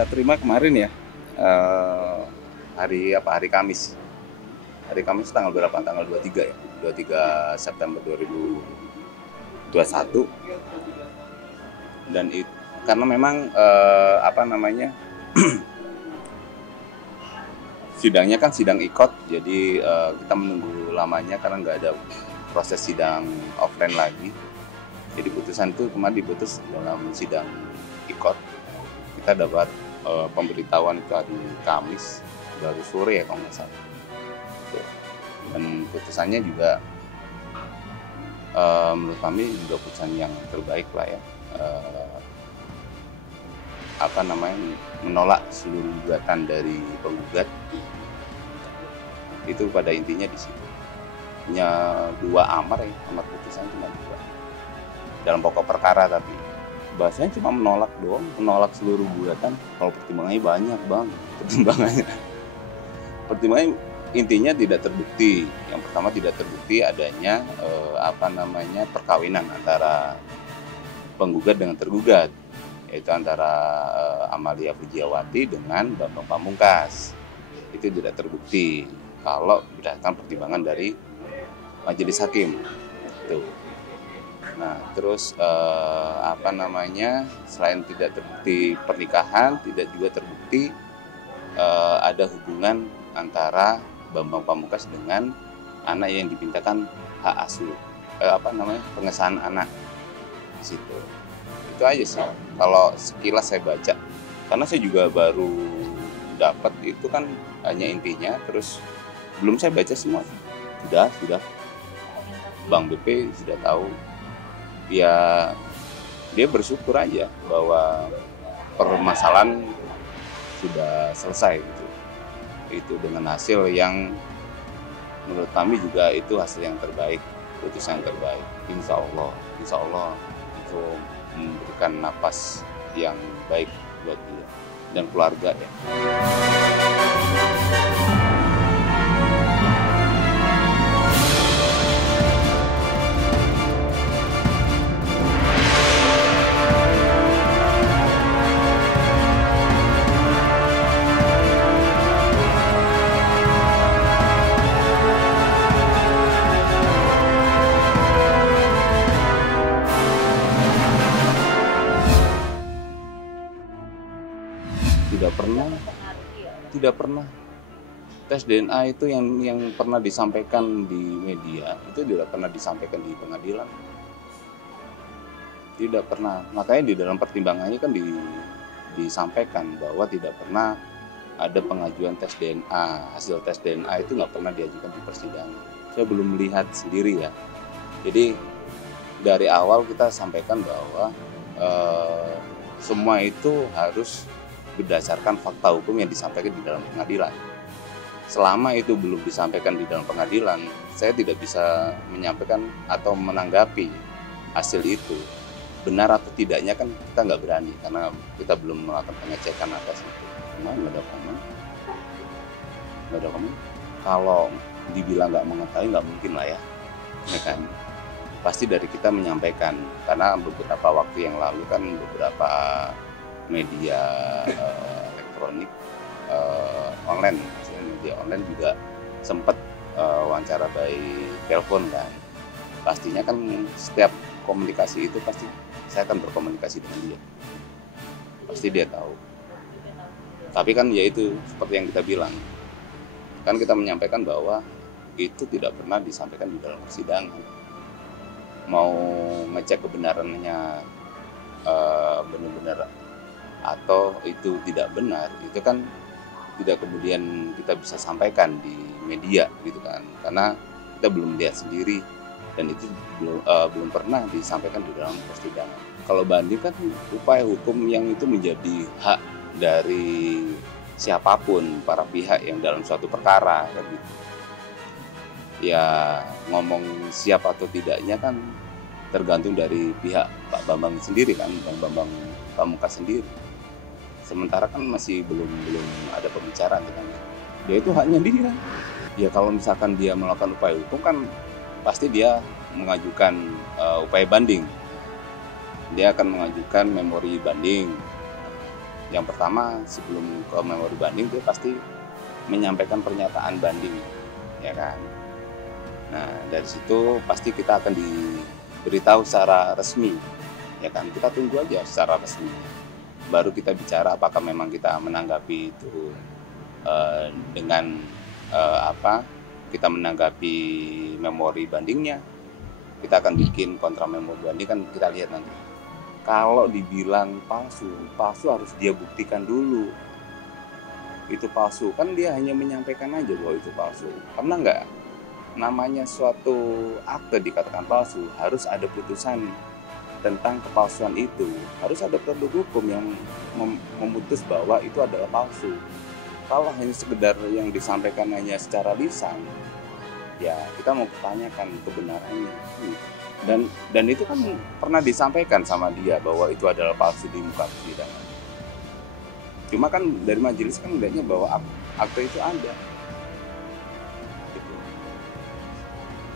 kita terima kemarin ya, hari Kamis. Hari Kamis tanggal berapa? Tanggal 23 ya, 23 September 2021. Dan itu karena memang sidangnya kan sidang ikot, jadi kita menunggu lamanya karena nggak ada proses sidang offline lagi. Jadi putusan itu kemarin diputus dalam sidang ikot. Kita dapat pemberitahuan itu hari Kamis, baru sore ya kalau nggak salah. Dan putusannya juga menurut kami juga putusan yang terbaik lah ya. Menolak seluruh gugatan dari penggugat. Itu pada intinya di situ. Hanya 2 amar ya, amar putusan cuma 2. Dalam pokok perkara tapi bahasanya cuma menolak doang, menolak seluruh gugatan. Kalau pertimbangannya banyak, Bang. Pertimbangannya intinya tidak terbukti. Yang pertama tidak terbukti adanya perkawinan antara penggugat dengan tergugat, yaitu antara Amalia Pujiawati dengan Bambang Pamungkas. Itu tidak terbukti kalau berdasarkan pertimbangan dari majelis hakim. Tuh. Nah, terus selain tidak terbukti pernikahan, tidak juga terbukti ada hubungan antara Bambang Pamungkas dengan anak yang dipintakan hak asuh, pengesahan anak di situ. Itu aja sih. Kalau sekilas saya baca, karena saya juga baru dapat itu kan hanya intinya, terus belum saya baca semua. Sudah. Bang BP sudah tahu. Ya, dia bersyukur aja bahwa permasalahan sudah selesai gitu. Itu dengan hasil yang menurut kami juga itu hasil yang terbaik, putusan yang terbaik. Insya Allah itu memberikan napas yang baik buat dia dan keluarga ya. Tidak pernah tes DNA itu yang pernah disampaikan di media itu tidak pernah disampaikan di pengadilan, tidak pernah. Makanya di dalam pertimbangannya kan disampaikan bahwa tidak pernah ada pengajuan tes DNA, hasil tes DNA itu nggak pernah diajukan di persidangan. Saya belum melihat sendiri ya. Jadi dari awal kita sampaikan bahwa semua itu harus berdasarkan fakta hukum yang disampaikan di dalam pengadilan. Selama itu belum disampaikan di dalam pengadilan, saya tidak bisa menyampaikan atau menanggapi hasil itu. Benar atau tidaknya kan kita nggak berani, karena kita belum melakukan pengecekan atas itu. Nggak ada komen. Kalau dibilang nggak mengetahui, nggak mungkin lah ya kan. Pasti dari kita menyampaikan, karena beberapa waktu yang lalu kan beberapa media elektronik media online juga sempat wawancara by telepon kan. Pastinya kan setiap komunikasi itu pasti saya akan berkomunikasi dengan dia, pasti dia tahu. Tapi kan ya itu seperti yang kita bilang, kan kita menyampaikan bahwa itu tidak pernah disampaikan di dalam persidangan. Mau ngecek kebenarannya benar-benar atau itu tidak benar, itu kan tidak kemudian kita bisa sampaikan di media gitu kan, karena kita belum lihat sendiri dan itu belum pernah disampaikan di dalam persidangan. Kalau banding kan upaya hukum yang itu menjadi hak dari siapapun, para pihak yang dalam suatu perkara kan gitu. Ya ngomong siap atau tidaknya kan tergantung dari pihak Pak Bambang sendiri kan, Bambang Pamungkas sendiri. Sementara kan masih belum ada pembicaraan dengan dia, itu haknya dia. Ya kalau misalkan dia melakukan upaya hukum kan pasti dia mengajukan upaya banding. Dia akan mengajukan memori banding. Yang pertama, sebelum ke memori banding dia pasti menyampaikan pernyataan banding, ya kan. Nah, dari situ pasti kita akan diberitahu secara resmi, ya kan. Kita tunggu aja secara resmi. Baru kita bicara apakah memang kita menanggapi itu dengan kita menanggapi memori bandingnya. Kita akan bikin kontra memori banding, kan kita lihat nanti. Kalau dibilang palsu harus dia buktikan dulu itu palsu. Kan dia hanya menyampaikan aja bahwa itu palsu. Pernah nggak namanya suatu akte dikatakan palsu, harus ada putusan tentang kepalsuan itu. Harus ada produk hukum yang memutus bahwa itu adalah palsu. Kalau hanya sekedar yang disampaikan hanya secara lisan, ya kita mau pertanyakan kebenarannya. Dan itu kan pernah disampaikan sama dia bahwa itu adalah palsu di muka persidangan. Cuma kan dari majelis kan melihatnya bahwa akte itu ada, gitu.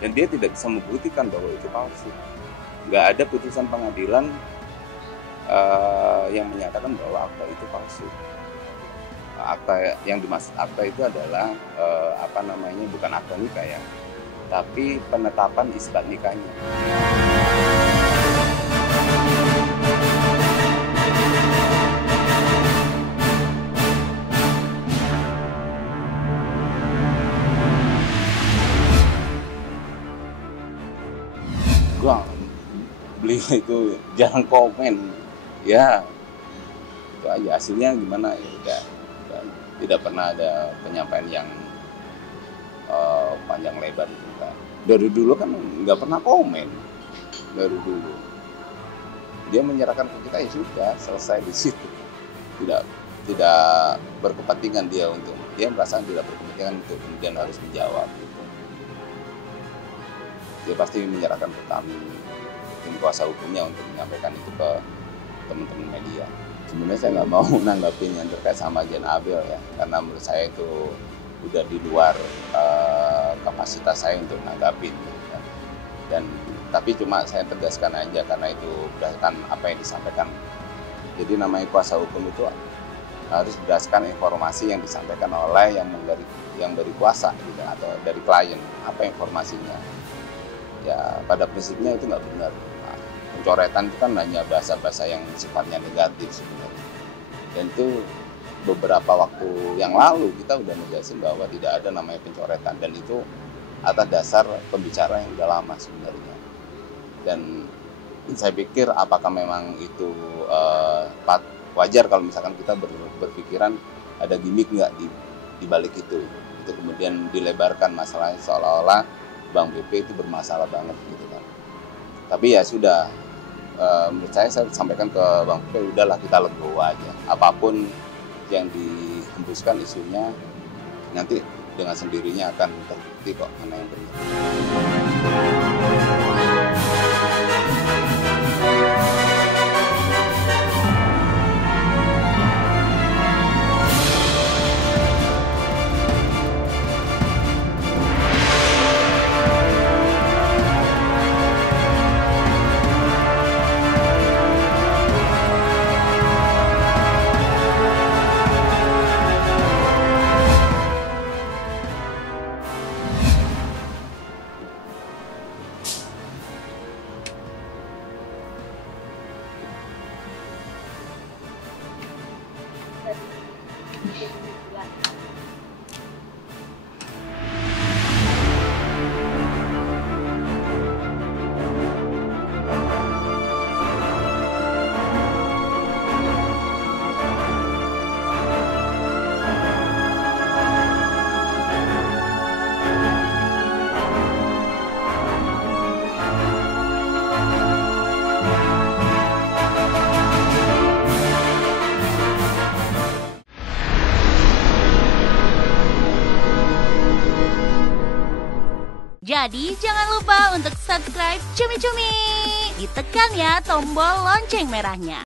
Dan dia tidak bisa membuktikan bahwa itu palsu. Nggak ada putusan pengadilan yang menyatakan bahwa akte itu palsu. Akte yang dimaksud akte itu adalah bukan akte nikah ya, tapi penetapan isbat nikahnya. Beliau itu jarang komen, ya itu aja. Hasilnya gimana ya udah, tidak pernah ada penyampaian yang panjang lebar itu kan. Dari dulu kan nggak pernah komen, dari dulu dia menyerahkan ke kita, ya sudah selesai di situ. Tidak berkepentingan dia merasa tidak berkepentingan untuk kemudian harus menjawab gitu. Dia pasti menyerahkan ke kami, tim kuasa hukumnya, untuk menyampaikan itu ke teman-teman media. Sebenarnya saya nggak mau nanggapin yang terkait sama Jan Abel ya, karena menurut saya itu udah di luar kapasitas saya untuk nanggapin. Ya. Tapi cuma saya tegaskan aja karena itu berdasarkan apa yang disampaikan. Jadi namanya kuasa hukum itu harus berdasarkan informasi yang disampaikan oleh yang dari kuasa gitu, atau dari klien, apa informasinya. Ya pada prinsipnya itu nggak benar. Nah, pencoretan itu kan hanya bahasa-bahasa yang sifatnya negatif sebenarnya. Dan itu beberapa waktu yang lalu kita udah ngejelasin bahwa tidak ada namanya pencoretan, dan itu atas dasar pembicaraan yang udah lama sebenarnya. Dan saya pikir apakah memang itu wajar kalau misalkan kita berpikiran ada gimmick nggak di balik itu kemudian dilebarkan masalahnya seolah-olah Bang BP itu bermasalah banget gitu kan. Tapi ya sudah, menurut saya sampaikan ke Bang BP, udahlah kita legowo aja. Apapun yang dihembuskan isunya, nanti dengan sendirinya akan terbukti kok mana yang benar. Jadi jangan lupa untuk subscribe Cumi Cumi. Ditekan ya tombol lonceng merahnya.